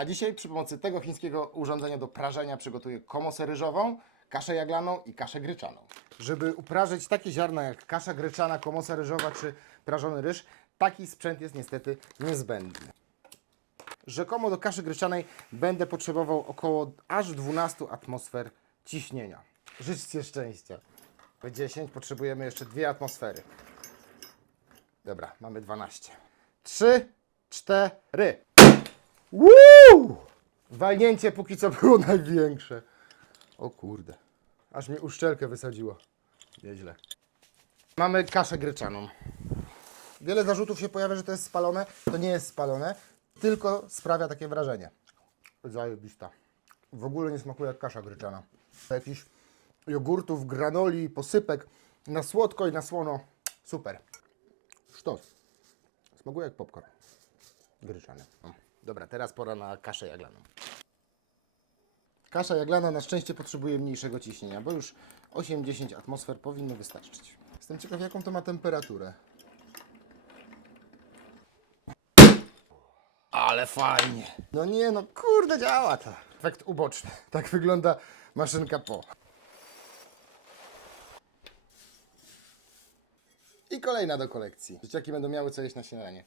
A dzisiaj przy pomocy tego chińskiego urządzenia do prażenia przygotuję komosę ryżową, kaszę jaglaną i kaszę gryczaną. Żeby uprażyć takie ziarna jak kasza gryczana, komosa ryżowa czy prażony ryż, taki sprzęt jest niestety niezbędny. Rzekomo do kaszy gryczanej będę potrzebował około aż 12 atmosfer ciśnienia. Życzcie szczęścia. W 10 potrzebujemy jeszcze dwie atmosfery. Dobra, mamy 12. 3, 4. Woo! Walnięcie póki co było największe. O kurde. Aż mi uszczelkę wysadziło. Nieźle. Mamy kaszę gryczaną. Wiele zarzutów się pojawia, że to jest spalone. To nie jest spalone, tylko sprawia takie wrażenie. Zajebista. W ogóle nie smakuje jak kasza gryczana. Jakiś jogurtów, granoli, posypek na słodko i na słono. Super. Sztos. Smakuje jak popcorn. Gryczany. Dobra, teraz pora na kaszę jaglaną. Kasza jaglana na szczęście potrzebuje mniejszego ciśnienia, bo już 8-10 atmosfer powinno wystarczyć. Jestem ciekaw, jaką to ma temperaturę. Ale fajnie. No nie, no kurde, działa to. Efekt uboczny. Tak wygląda maszynka po. I kolejna do kolekcji. Dzieciaki będą miały co jeść na śniadanie.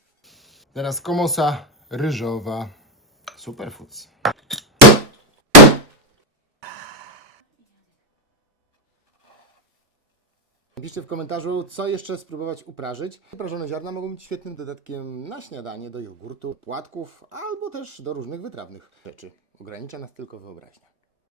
Teraz komosa ryżowa. Superfoods. Napiszcie w komentarzu, co jeszcze spróbować uprażyć. Uprażone ziarna mogą być świetnym dodatkiem na śniadanie, do jogurtu, płatków, albo też do różnych wytrawnych rzeczy. Ogranicza nas tylko wyobraźnia.